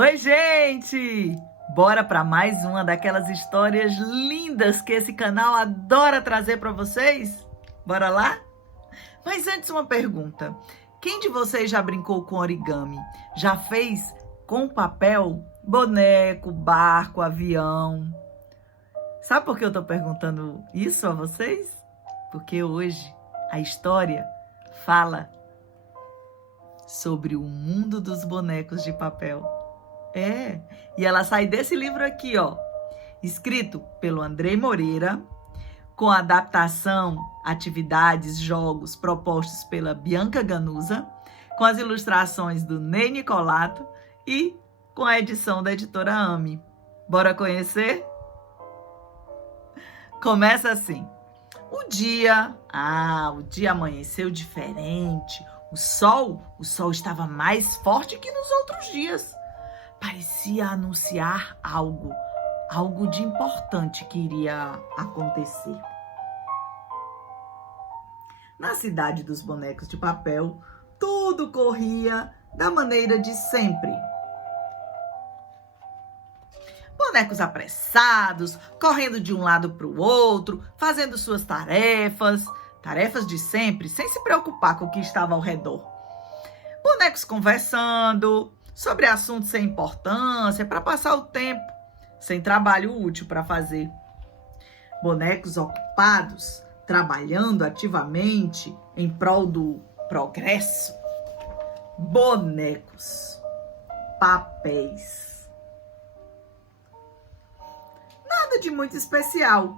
Oi, gente! Bora para mais uma daquelas histórias lindas que esse canal adora trazer para vocês? Bora lá? Mas antes, uma pergunta. Quem de vocês já brincou com origami? Já fez com papel boneco, barco, avião? Sabe por que eu tô perguntando isso a vocês? Porque hoje a história fala sobre o mundo dos bonecos de papel. E ela sai desse livro aqui, ó, escrito pelo Andrei Moreira, com adaptação, atividades, jogos propostos pela Bianca Ganusa, com as ilustrações do Ney Nicolato e com a edição da editora AME. Bora conhecer? Começa assim. O dia amanheceu diferente. O sol estava mais forte que nos outros dias. Parecia anunciar algo de importante que iria acontecer. Na cidade dos bonecos de papel, tudo corria da maneira de sempre. Bonecos apressados, correndo de um lado para o outro, fazendo suas tarefas de sempre, sem se preocupar com o que estava ao redor. Bonecos conversando sobre assuntos sem importância, para passar o tempo, sem trabalho útil para fazer. Bonecos ocupados, trabalhando ativamente em prol do progresso. Bonecos, papéis. Nada de muito especial.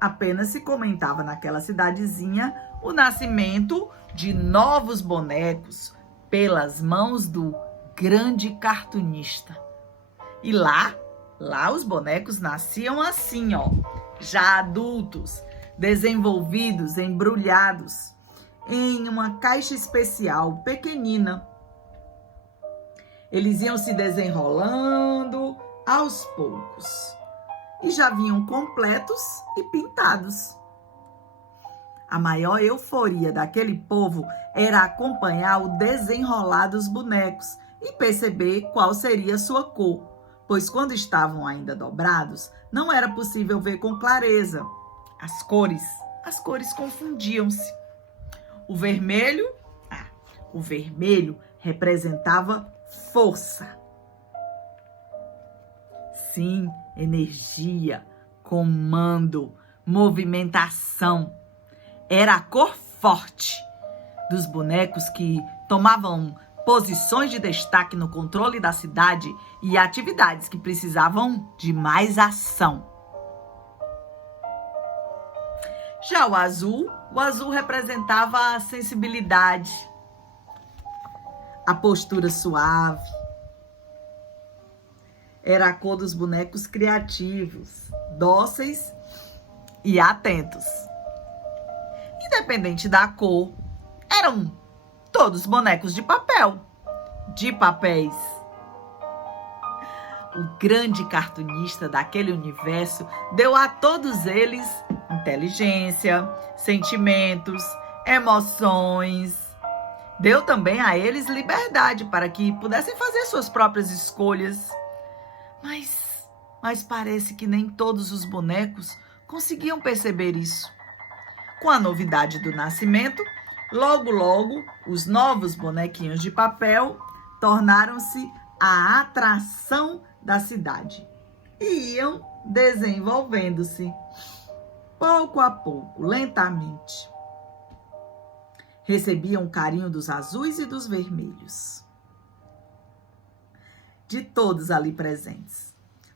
Apenas se comentava naquela cidadezinha o nascimento de novos bonecos pelas mãos do grande cartunista. E lá os bonecos nasciam assim, ó, já adultos, desenvolvidos, embrulhados em uma caixa especial, pequenina. Eles iam se desenrolando aos poucos e já vinham completos e pintados. A maior euforia daquele povo era acompanhar o desenrolar dos bonecos e perceber qual seria sua cor, pois quando estavam ainda dobrados, não era possível ver com clareza. As cores confundiam-se. O vermelho representava força. Sim, energia, comando, movimentação. Era a cor forte dos bonecos que tomavam posições de destaque no controle da cidade e atividades que precisavam de mais ação. Já o azul representava a sensibilidade, a postura suave. Era a cor dos bonecos criativos, dóceis e atentos. Independente da cor, eram todos bonecos de papel, de papéis. O grande cartunista daquele universo deu a todos eles inteligência, sentimentos, emoções. Deu também a eles liberdade para que pudessem fazer suas próprias escolhas. Mas parece que nem todos os bonecos conseguiam perceber isso. Com a novidade do nascimento, logo, os novos bonequinhos de papel tornaram-se a atração da cidade e iam desenvolvendo-se, pouco a pouco, lentamente. Recebiam o carinho dos azuis e dos vermelhos, de todos ali presentes.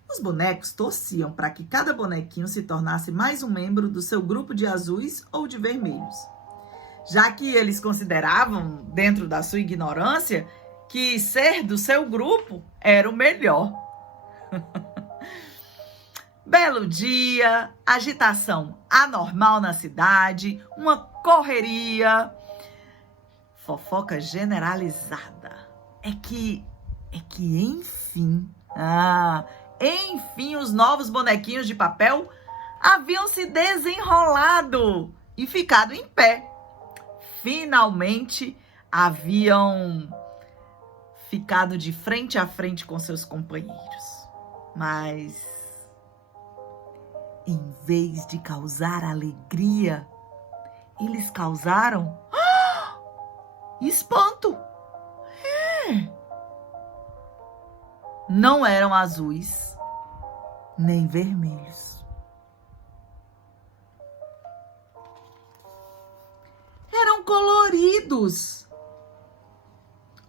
Os bonecos torciam para que cada bonequinho se tornasse mais um membro do seu grupo de azuis ou de vermelhos, já que eles consideravam, dentro da sua ignorância, que ser do seu grupo era o melhor. Belo dia, agitação anormal na cidade, uma correria, fofoca generalizada. É que enfim, os novos bonequinhos de papel haviam se desenrolado e ficado em pé. Finalmente haviam ficado de frente a frente com seus companheiros. Mas, em vez de causar alegria, eles causaram espanto. Não eram azuis nem vermelhos. Eram coloridos.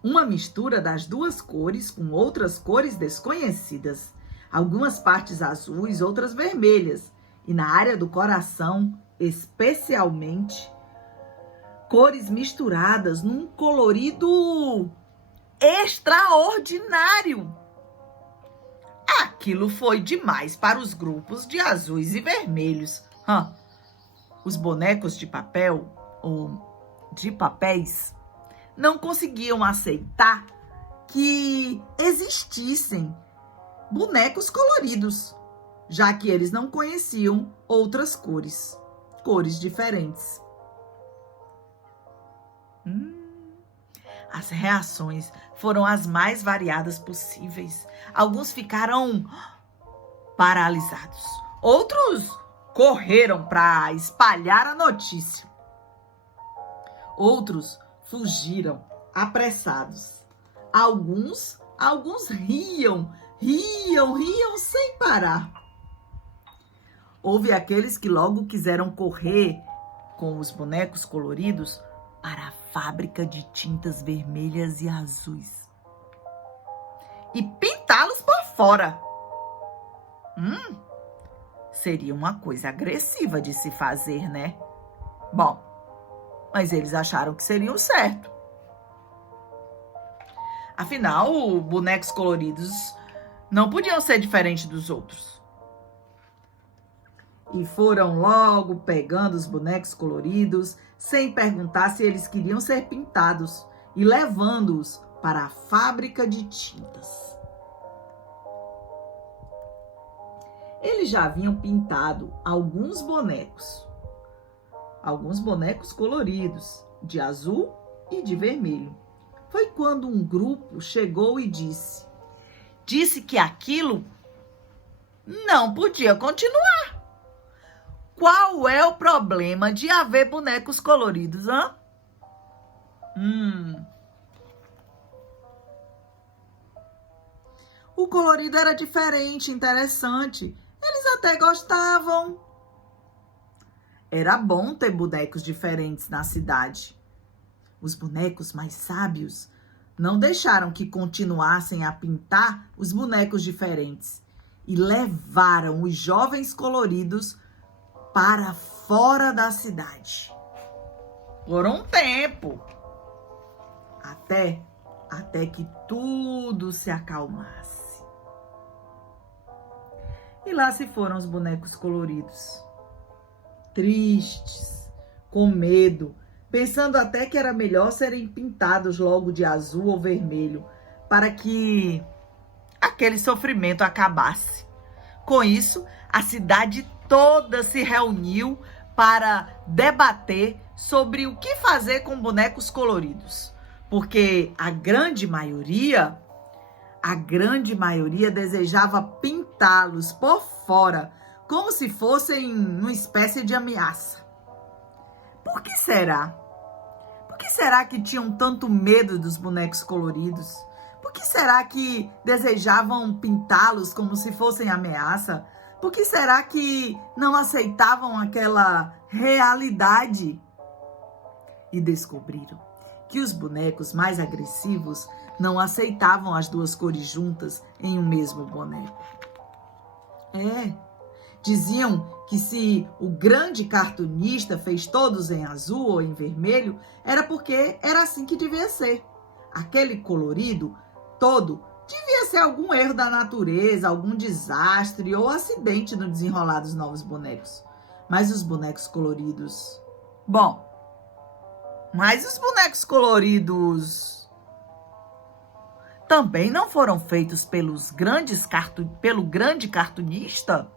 Uma mistura das duas cores com outras cores desconhecidas. Algumas partes azuis, outras vermelhas. E na área do coração, especialmente, cores misturadas num colorido extraordinário. Aquilo foi demais para os grupos de azuis e vermelhos. Os bonecos de papel ou de papéis não conseguiam aceitar que existissem bonecos coloridos, já que eles não conheciam outras cores diferentes. As reações foram as mais variadas possíveis. Alguns ficaram paralisados. Outros correram para espalhar a notícia. Outros fugiram apressados. Alguns riam sem parar. Houve aqueles que logo quiseram correr com os bonecos coloridos para a fábrica de tintas vermelhas e azuis e pintá-los por fora. Seria uma coisa agressiva de se fazer, né? Bom, mas eles acharam que seria o certo. Afinal, bonecos coloridos não podiam ser diferentes dos outros. E foram logo pegando os bonecos coloridos, sem perguntar se eles queriam ser pintados, e levando-os para a fábrica de tintas. Eles já haviam pintado alguns bonecos coloridos, de azul e de vermelho. Foi quando um grupo chegou e disse que aquilo não podia continuar. Qual é o problema de haver bonecos coloridos, hã? O colorido era diferente, interessante. Eles até gostavam. Era bom ter bonecos diferentes na cidade. Os bonecos mais sábios não deixaram que continuassem a pintar os bonecos diferentes e levaram os jovens coloridos para fora da cidade. Por um tempo. Até que tudo se acalmasse. E lá se foram os bonecos coloridos. Tristes, com medo, pensando até que era melhor serem pintados logo de azul ou vermelho, para que aquele sofrimento acabasse. Com isso, a cidade toda se reuniu para debater sobre o que fazer com bonecos coloridos, porque a grande maioria desejava pintá-los por fora, como se fossem uma espécie de ameaça. Por que será? Por que será que tinham tanto medo dos bonecos coloridos? Por que será que desejavam pintá-los como se fossem ameaça? Por que será que não aceitavam aquela realidade? E descobriram que os bonecos mais agressivos não aceitavam as duas cores juntas em um mesmo boneco. Diziam que se o grande cartunista fez todos em azul ou em vermelho, era porque era assim que devia ser. Aquele colorido todo devia ser algum erro da natureza, algum desastre ou acidente no desenrolar dos novos bonecos. Mas os bonecos coloridos... Mas os bonecos coloridos também não foram feitos pelo grande cartunista?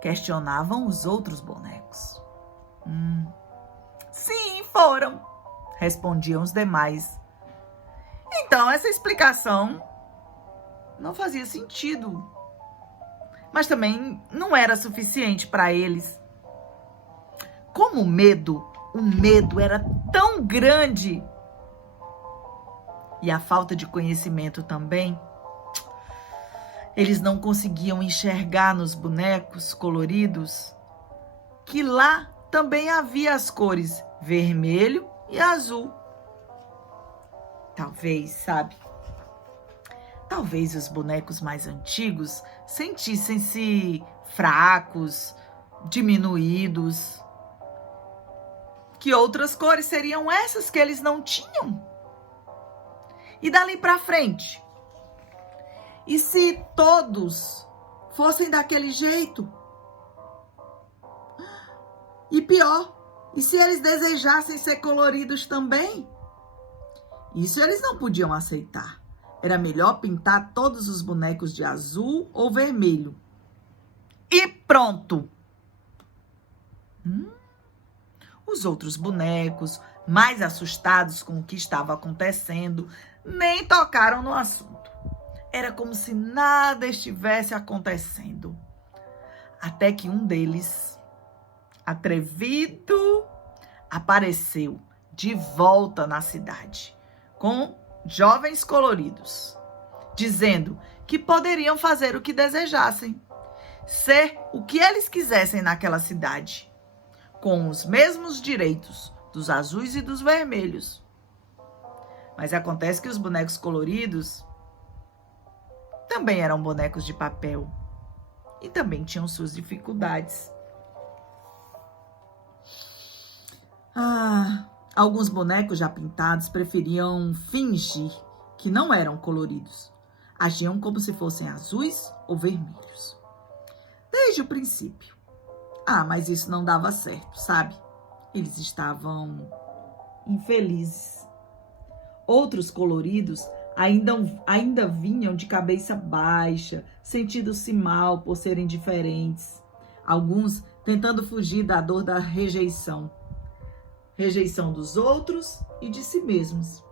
Questionavam os outros bonecos. Sim, foram, respondiam os demais. Então, essa explicação não fazia sentido. Mas também não era suficiente para eles. Como o medo era tão grande, e a falta de conhecimento também, eles não conseguiam enxergar nos bonecos coloridos que lá também havia as cores vermelho e azul. Talvez os bonecos mais antigos sentissem-se fracos, diminuídos, que outras cores seriam essas que eles não tinham. E dali para frente? E se todos fossem daquele jeito? E pior, e se eles desejassem ser coloridos também? Isso eles não podiam aceitar. Era melhor pintar todos os bonecos de azul ou vermelho. E pronto! Os outros bonecos, mais assustados com o que estava acontecendo, nem tocaram no assunto. Era como se nada estivesse acontecendo. Até que um deles, atrevido, apareceu de volta na cidade, com jovens coloridos, dizendo que poderiam fazer o que desejassem, ser o que eles quisessem naquela cidade, com os mesmos direitos dos azuis e dos vermelhos. Mas acontece que os bonecos coloridos também eram bonecos de papel e também tinham suas dificuldades. Alguns bonecos já pintados preferiam fingir que não eram coloridos. Agiam como se fossem azuis ou vermelhos. Desde o princípio. Mas isso não dava certo, sabe? Eles estavam infelizes. Outros coloridos ainda vinham de cabeça baixa, sentindo-se mal por serem diferentes. Alguns tentando fugir da dor da rejeição. Rejeição dos outros e de si mesmos.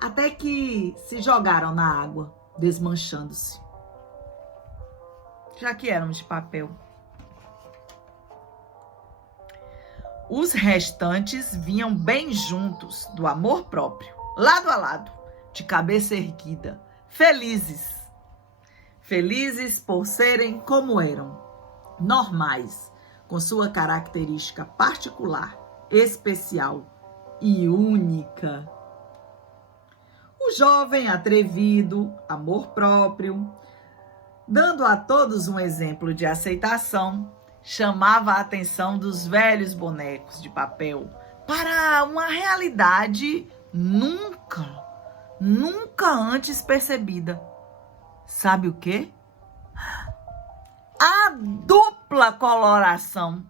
Até que se jogaram na água, desmanchando-se. Já que eram de papel. Os restantes vinham bem juntos, do amor próprio, lado a lado, de cabeça erguida, felizes. Felizes por serem como eram, normais, com sua característica particular, especial e única. O jovem atrevido, amor próprio, dando a todos um exemplo de aceitação, chamava a atenção dos velhos bonecos de papel para uma realidade nunca antes percebida. Sabe o quê? A dupla coloração.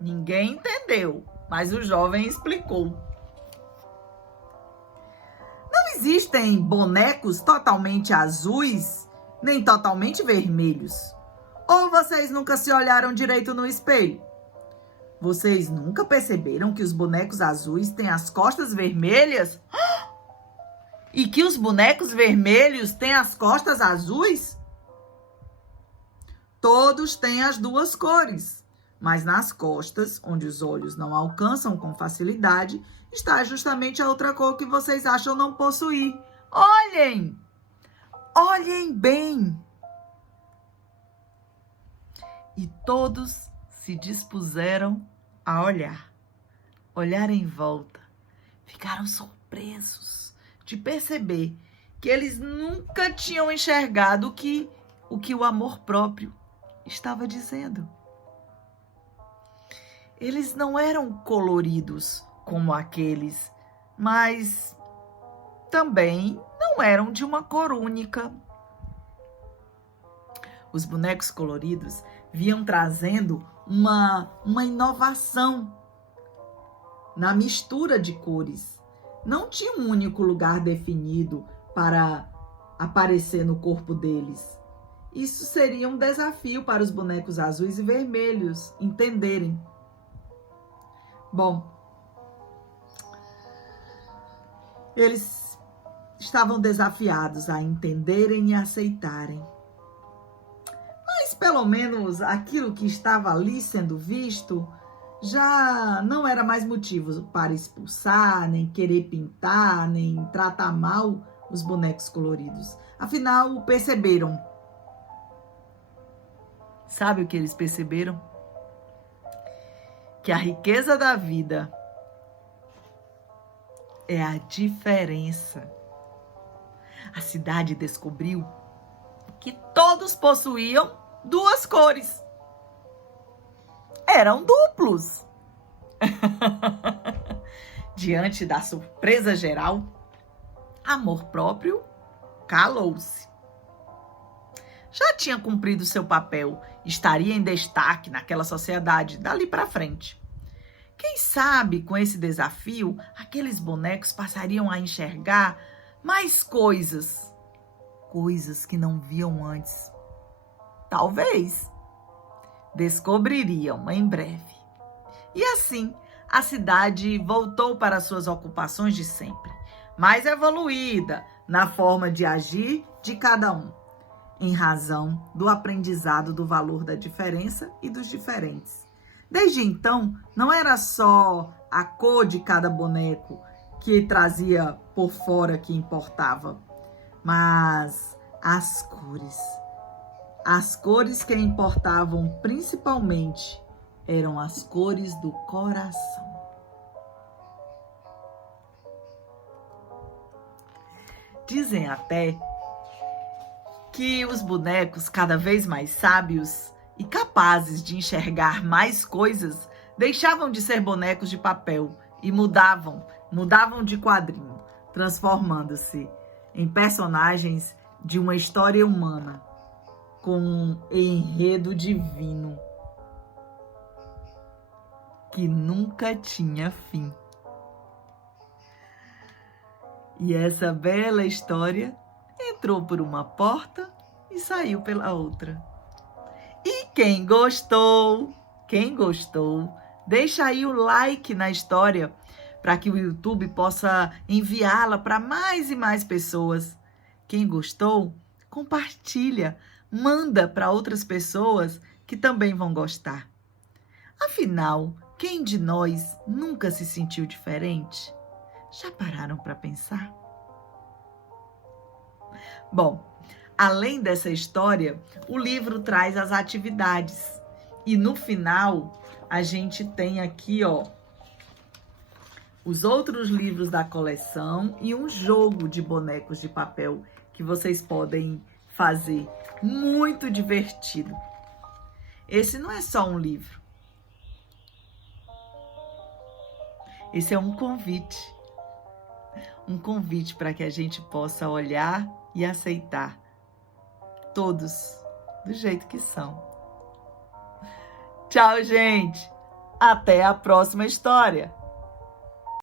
Ninguém entendeu, mas o jovem explicou. Não existem bonecos totalmente azuis, nem totalmente vermelhos. Ou vocês nunca se olharam direito no espelho? Vocês nunca perceberam que os bonecos azuis têm as costas vermelhas? E que os bonecos vermelhos têm as costas azuis? Todos têm as duas cores, mas nas costas, onde os olhos não alcançam com facilidade, está justamente a outra cor que vocês acham não possuir. Olhem! Olhem bem! E todos se dispuseram a olhar em volta. Ficaram surpresos de perceber que eles nunca tinham enxergado o que o amor próprio estava dizendo. Eles não eram coloridos como aqueles, mas também não eram de uma cor única. Os bonecos coloridos vinham trazendo uma inovação na mistura de cores. Não tinha um único lugar definido para aparecer no corpo deles. Isso seria um desafio para os bonecos azuis e vermelhos entenderem. Bom, eles estavam desafiados a entenderem e aceitarem. Mas pelo menos aquilo que estava ali sendo visto já não era mais motivo para expulsar, nem querer pintar, nem tratar mal os bonecos coloridos. Afinal, perceberam. Sabe o que eles perceberam? Que a riqueza da vida é a diferença. A cidade descobriu que todos possuíam duas cores. Eram duplos. Diante da surpresa geral, amor próprio calou-se. Já tinha cumprido seu papel, estaria em destaque naquela sociedade dali para frente. Quem sabe, com esse desafio, aqueles bonecos passariam a enxergar mais coisas que não viam antes. Talvez descobririam em breve. E assim, a cidade voltou para suas ocupações de sempre, mais evoluída na forma de agir de cada um, em razão do aprendizado do valor da diferença e dos diferentes. Desde então, não era só a cor de cada boneco que trazia por fora que importava, mas as cores. As cores que importavam principalmente eram as cores do coração. Dizem até que os bonecos, cada vez mais sábios e capazes de enxergar mais coisas, deixavam de ser bonecos de papel e mudavam de quadrinho, transformando-se em personagens de uma história humana, com um enredo divino que nunca tinha fim. E essa bela história entrou por uma porta e saiu pela outra. E quem gostou, deixa aí o like na história para que o YouTube possa enviá-la para mais e mais pessoas. Quem gostou, compartilha, manda para outras pessoas que também vão gostar. Afinal, quem de nós nunca se sentiu diferente? Já pararam para pensar? Bom, além dessa história, o livro traz as atividades. E no final, a gente tem aqui, os outros livros da coleção e um jogo de bonecos de papel que vocês podem fazer. Muito divertido. Esse não é só um livro. Esse é um convite. Um convite para que a gente possa olhar e aceitar todos do jeito que são. Tchau, gente! Até a próxima história!